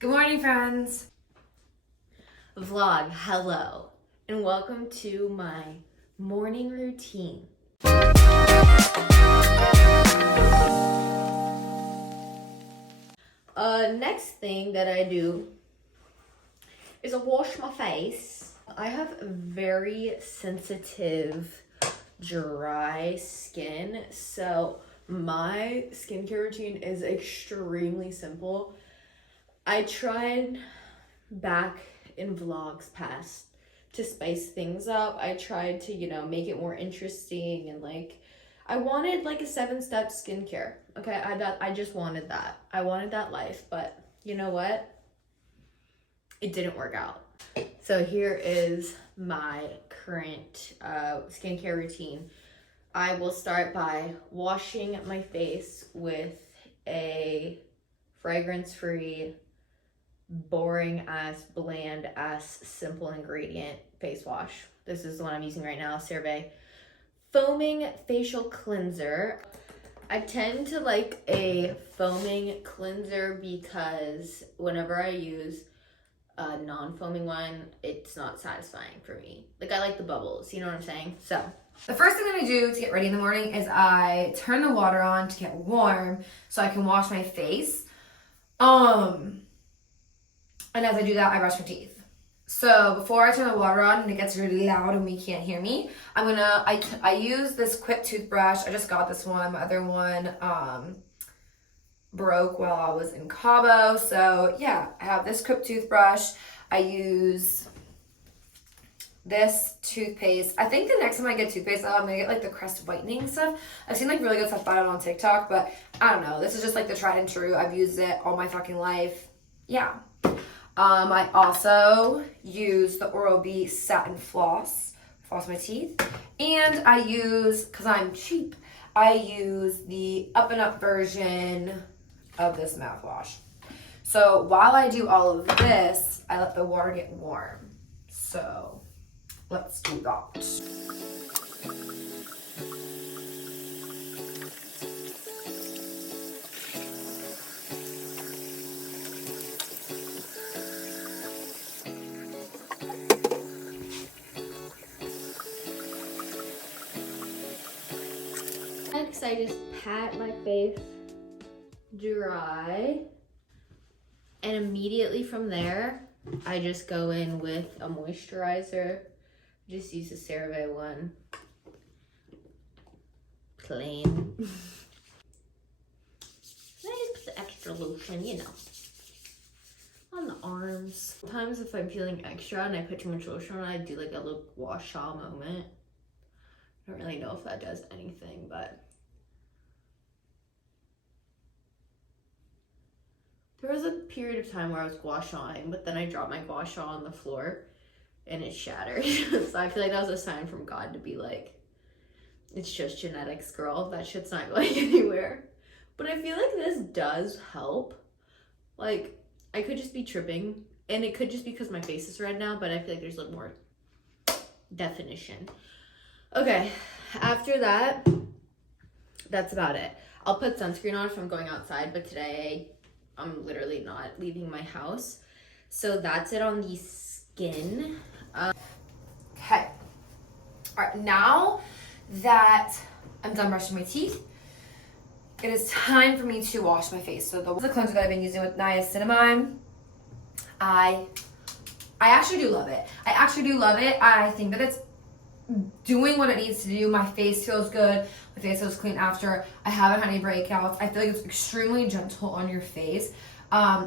Good morning, friends. Vlog, hello, and welcome to my morning routine. Next thing that I do is I wash my face. I have very sensitive, dry skin, so my skincare routine is extremely simple. I tried back in vlogs past to spice things up. I tried to, make it more interesting and I wanted a 7-step skincare. Okay, I just wanted that. I wanted that life, but you know what? It didn't work out. So here is my current skincare routine. I will start by washing my face with a fragrance-free, boring ass, bland ass, simple ingredient face wash. This is the one I'm using right now, CeraVe Foaming Facial Cleanser. I tend to like a foaming cleanser because whenever I use a non-foaming one, it's not satisfying for me. I like the bubbles, you know what I'm saying? So The first thing that I do to get ready in the morning is I turn the water on to get warm so I can wash my face. And as I do that, I brush my teeth. So before I turn the water on and it gets really loud and we can't hear me, I use this Quip toothbrush. I just got this one. My other one broke while I was in Cabo. So yeah, I have this Quip toothbrush. I use this toothpaste. I think the next time I get toothpaste, I'm gonna get the Crest whitening stuff. I've seen really good stuff about it on TikTok, but I don't know. This is just the tried and true. I've used it all my fucking life. Yeah. I also use the Oral-B Satin Floss my teeth. And I use, because I'm cheap, I use the Up and Up version of this mouthwash. So while I do all of this, I let the water get warm. So let's do that. next I just pat my face dry, and immediately from there I just go in with a moisturizer. Just use the CeraVe one, plain. Nice extra lotion, on the arms. Sometimes if I'm feeling extra and I put too much lotion on, I do a little gua sha moment. I don't really know if that does anything, but there was a period of time where I was gua shaing, but then I dropped my gua sha on the floor and it shattered. So I feel like that was a sign from God to be it's just genetics, girl. That shit's not going anywhere. But I feel like this does help. I could just be tripping, and it could just be because my face is red now, but I feel like there's a little more definition. Okay, after that, that's about it. I'll put sunscreen on if I'm going outside, but today I'm literally not leaving my house. So that's it on the skin. Okay. All right, now that I'm done brushing my teeth, it is time for me to wash my face. So the cleanser that I've been using with niacinamide, I actually do love it. I think that it's doing what it needs to do. My face feels good. My face feels clean after. I haven't had any breakouts. I feel like it's extremely gentle on your face.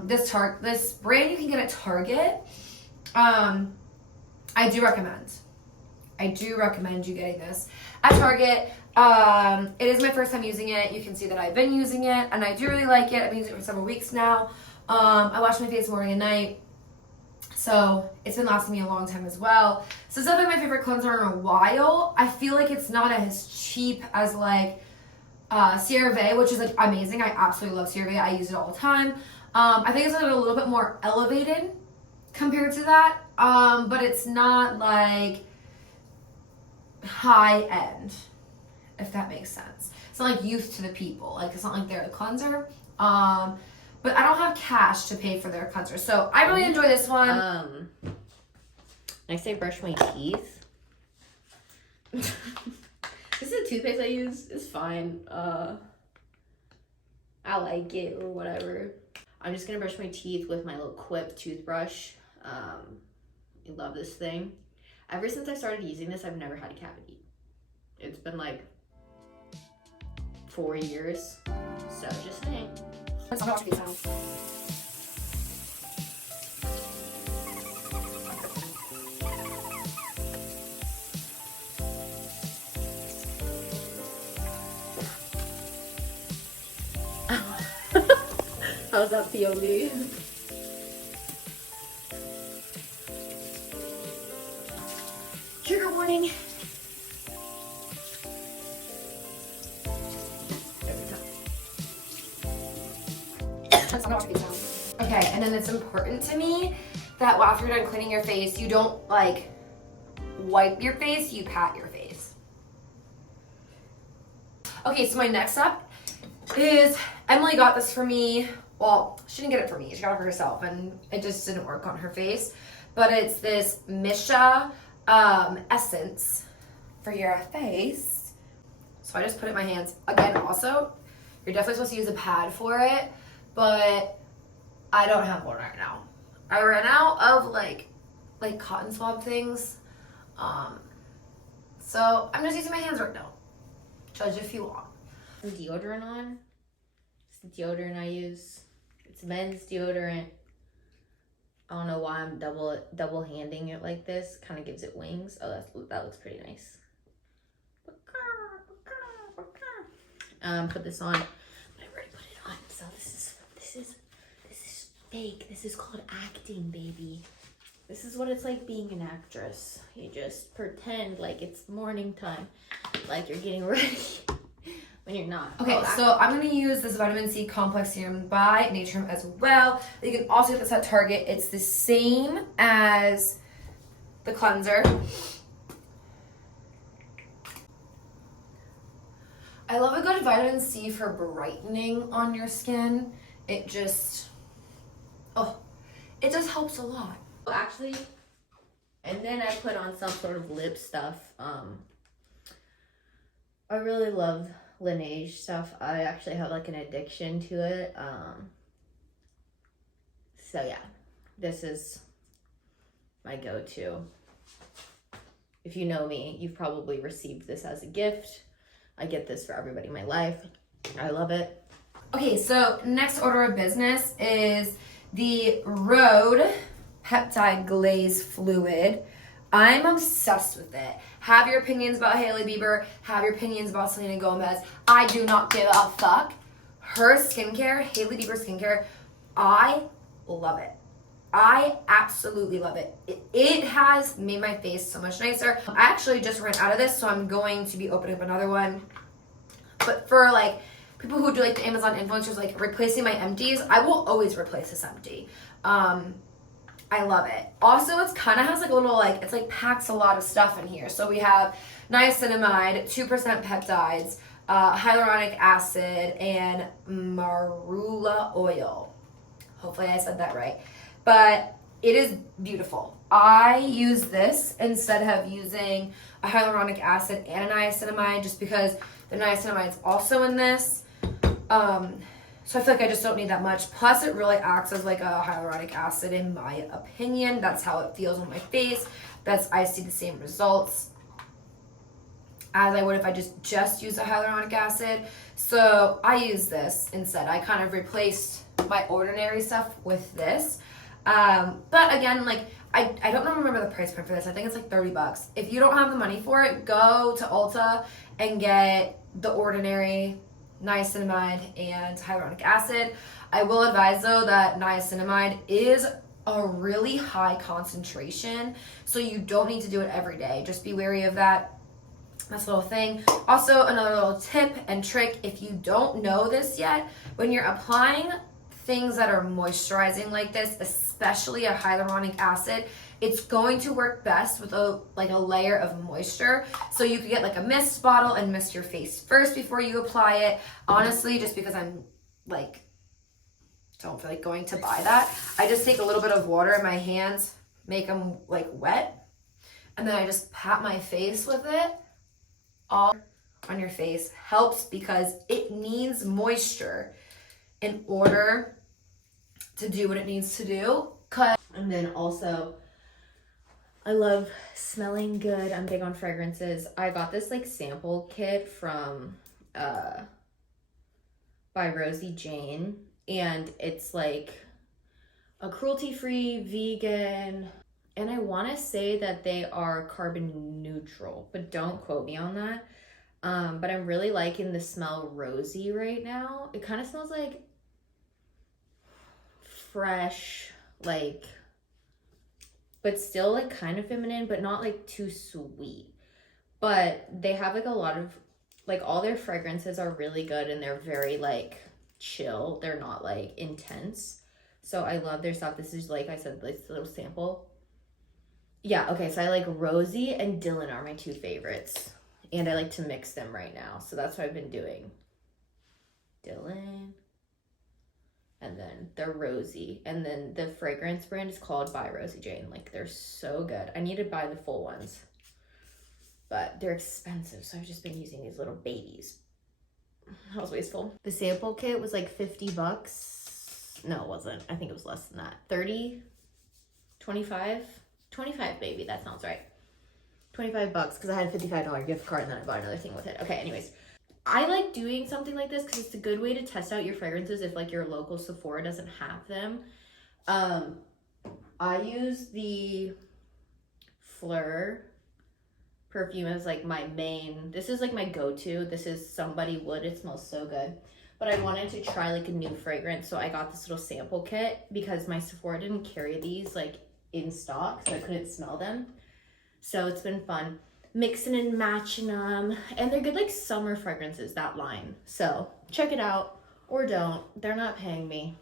This brand you can get at Target. I do recommend you getting this at Target. It is my first time using it. You can see that I've been using it and I do really like it. I've been using it for several weeks now. I wash my face morning and night, so it's been lasting me a long time as well. So it's definitely my favorite cleanser in a while. I feel like it's not as cheap as CeraVe, which is amazing. I absolutely love CeraVe. I use it all the time. I think it's a little bit more elevated compared to that, but it's not high end, if that makes sense. It's not youth to the people. It's not they're a cleanser. but I don't have cash to pay for their cleanser. So I really enjoy this one. I say brush my teeth. This is a toothpaste I use. It's fine. I like it or whatever. I'm just gonna brush my teeth with my little Quip toothbrush. I love this thing. Ever since I started using this, I've never had a cavity. It's been like 4 years. So just saying. Let's watch these sounds. How's that feel, dude? Trigger warning. Okay, and then it's important to me that after you're done cleaning your face, you don't like wipe your face, you pat your face. Okay, so my next up is Emily got this for me. Well, she didn't get it for me, she got it for herself, and it just didn't work on her face. But it's this Misha essence for your face. So I just put it in my hands. Again, also, you're definitely supposed to use a pad for it, but I don't have one right now. I ran out of like cotton swab things. So I'm just using my hands right now. Judge if you want. Deodorant on. It's the deodorant I use. It's men's deodorant. I don't know why I'm double handing it like this. Kind of gives it wings. Oh, that looks pretty nice. Put this on. But I already put it on. So this is fake. This is called acting, baby. This is what it's like being an actress. You just pretend like it's morning time, like you're getting ready. When you're not. Okay, so I'm going to use this vitamin C complex serum by Naturum as well. You can also get this at Target. It's the same as the cleanser. I love a good vitamin C for brightening on your skin. It just helps a lot. Actually, and then I put on some sort of lip stuff. I really love Laneige stuff. I actually have like an addiction to it. So yeah, this is my go-to. If you know me, you've probably received this as a gift. I get this for everybody in my life. I love it. Okay, so next order of business is the Rhode Peptide Glaze Fluid. I'm obsessed with it. Have your opinions about Hailey Bieber. Have your opinions about Selena Gomez. I do not give a fuck. Her skincare, Hailey Bieber skincare, I love it. I absolutely love it. It has made my face so much nicer. I actually just ran out of this, so I'm going to be opening up another one. But for like people who do like the Amazon influencers, like replacing my empties, I will always replace this empty. I love it. Also, it's kind of has like a little like, it's like packs a lot of stuff in here. So we have niacinamide, 2% peptides, hyaluronic acid, and marula oil. Hopefully I said that right. But it is beautiful. I use this instead of using a hyaluronic acid and a niacinamide just because the niacinamide is also in this. So I feel like I just don't need that much. Plus, it really acts as like a hyaluronic acid in my opinion. That's how it feels on my face. I see the same results as I would if I just used a hyaluronic acid. So I use this instead. I kind of replaced my ordinary stuff with this. But again, like I don't remember the price point for this. I think it's like $30. If you don't have the money for it, go to Ulta and get the ordinary niacinamide and hyaluronic acid. I will advise though that niacinamide is a really high concentration, so you don't need to do it every day. Just be wary of that. That's a little thing. Also, another little tip and trick, if you don't know this yet, when you're applying things that are moisturizing like this, especially a hyaluronic acid, it's going to work best with a layer of moisture. So you could get like a mist bottle and mist your face first before you apply it. Honestly, just because I'm like don't feel like going to buy that. I just take a little bit of water in my hands, make them like wet, and then I just pat my face with it. All on your face helps because it needs moisture in order to do what it needs to do. And then also, I love smelling good. I'm big on fragrances. I got this like sample kit from by Rosie Jane, and it's like a cruelty-free, vegan, and I want to say that they are carbon neutral, but don't quote me on that. But I'm really liking the smell Rosie right now. It kind of smells like fresh, like, but still like kind of feminine, but not like too sweet. But they have like a lot of, like, all their fragrances are really good, and they're very like chill. They're not like intense. So I love their stuff. This is, like I said, this little sample. Yeah, okay, so I like Rosie and Dylan are my two favorites. And I like to mix them right now. So that's what I've been doing. Dylan. And then the Rosie. And then the fragrance brand is called by Rosie Jane. Like, they're so good. I need to buy the full ones. But they're expensive, so I've just been using these little babies. That was wasteful. The sample kit was like $50. No, it wasn't. I think it was less than that. 30? 25? 25, baby. That sounds right. $25 because I had a $55 gift card and then I bought another thing with it. Okay, anyways. I like doing something like this because it's a good way to test out your fragrances if like your local Sephora doesn't have them. I use the Fleur perfume as like my main, this is like my go-to. This is Somebody Wood. It smells so good. But I wanted to try like a new fragrance, so I got this little sample kit because my Sephora didn't carry these like in stock, so I couldn't smell them. So it's been fun mixing and matching them, and they're good like summer fragrances, that line. So check it out, or don't. They're not paying me.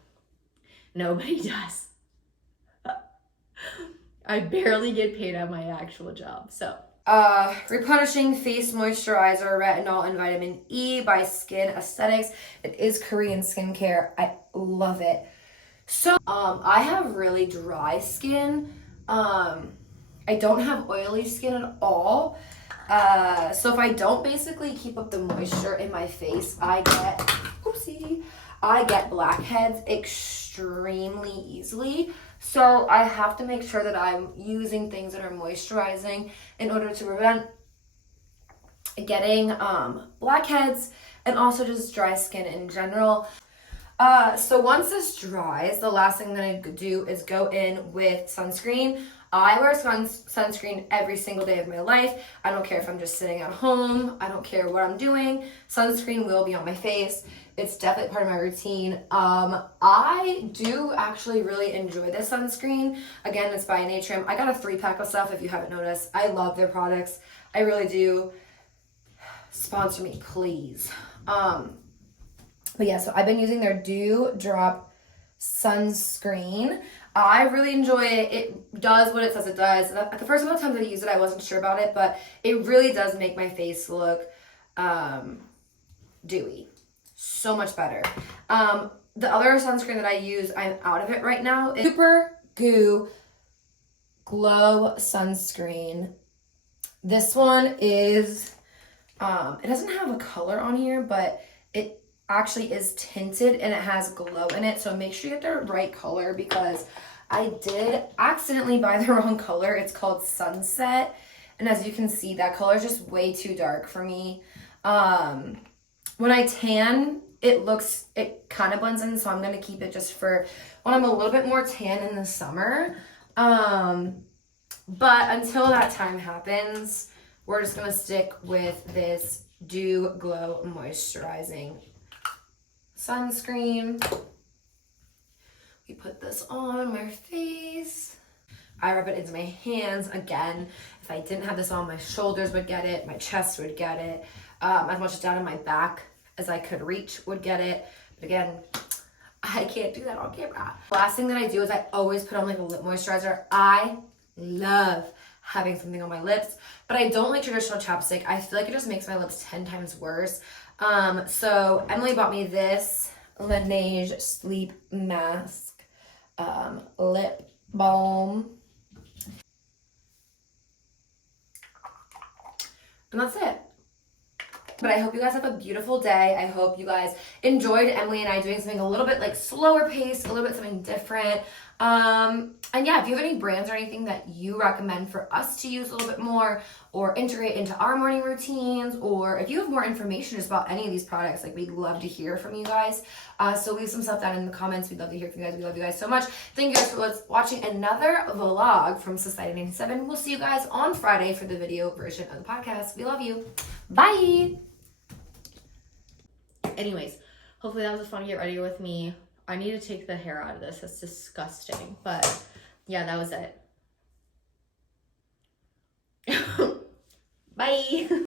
Nobody does. I barely get paid at my actual job. So replenishing face moisturizer, retinol and vitamin E by Skin Aesthetics. It is Korean skincare. I love it. So I have really dry skin. I don't have oily skin at all. So if I don't basically keep up the moisture in my face, I get blackheads extremely easily. So I have to make sure that I'm using things that are moisturizing in order to prevent getting blackheads and also just dry skin in general. So once this dries, the last thing that I do is go in with sunscreen. I wear sunscreen every single day of my life. I don't care if I'm just sitting at home. I don't care what I'm doing. Sunscreen will be on my face. It's definitely part of my routine. I do actually really enjoy this sunscreen. Again, it's by Naturium. I got a 3-pack of stuff if you haven't noticed. I love their products. I really do. Sponsor me, please. But yeah, so I've been using their Dew Drop sunscreen. I really enjoy it. It does what it says it does. The first couple of times I used it, I wasn't sure about it, but it really does make my face look dewy. So much better. The other sunscreen that I use, I'm out of it right now, is Super Goo Glow Sunscreen. This one is, it doesn't have a color on here, but it actually is tinted and it has glow in it. So make sure you get the right color because I did accidentally buy the wrong color. It's called Sunset. And as you can see, that color is just way too dark for me. When I tan, it kind of blends in. So I'm going to keep it just for when I'm a little bit more tan in the summer. But until that time happens, we're just going to stick with this Dew Glow Moisturizing sunscreen. We put this on my face. I rub it into my hands. Again, if I didn't have this on, my shoulders would get it, my chest would get it, as much down in my back as I could reach would get it. But again, I can't do that on camera. Last thing that I do is I always put on like a lip moisturizer. I love having something on my lips, but I don't like traditional chapstick. I feel like it just makes my lips 10 times worse. So Emily bought me this Laneige Sleep Mask Lip Balm. And that's it. But I hope you guys have a beautiful day. I hope you guys enjoyed Emily and I doing something a little bit like slower paced, a little bit something different. And yeah, if you have any brands or anything that you recommend for us to use a little bit more or integrate into our morning routines, or if you have more information just about any of these products, like we'd love to hear from you guys. So leave some stuff down in the comments. We'd love to hear from you guys. We love you guys so much. Thank you guys for watching another vlog from Society 97. We'll see you guys on Friday for the video version of the podcast. We love you. Bye. Anyways, hopefully that was fun to get ready with me. I need to take the hair out of this. That's disgusting. But yeah, that was it. Bye.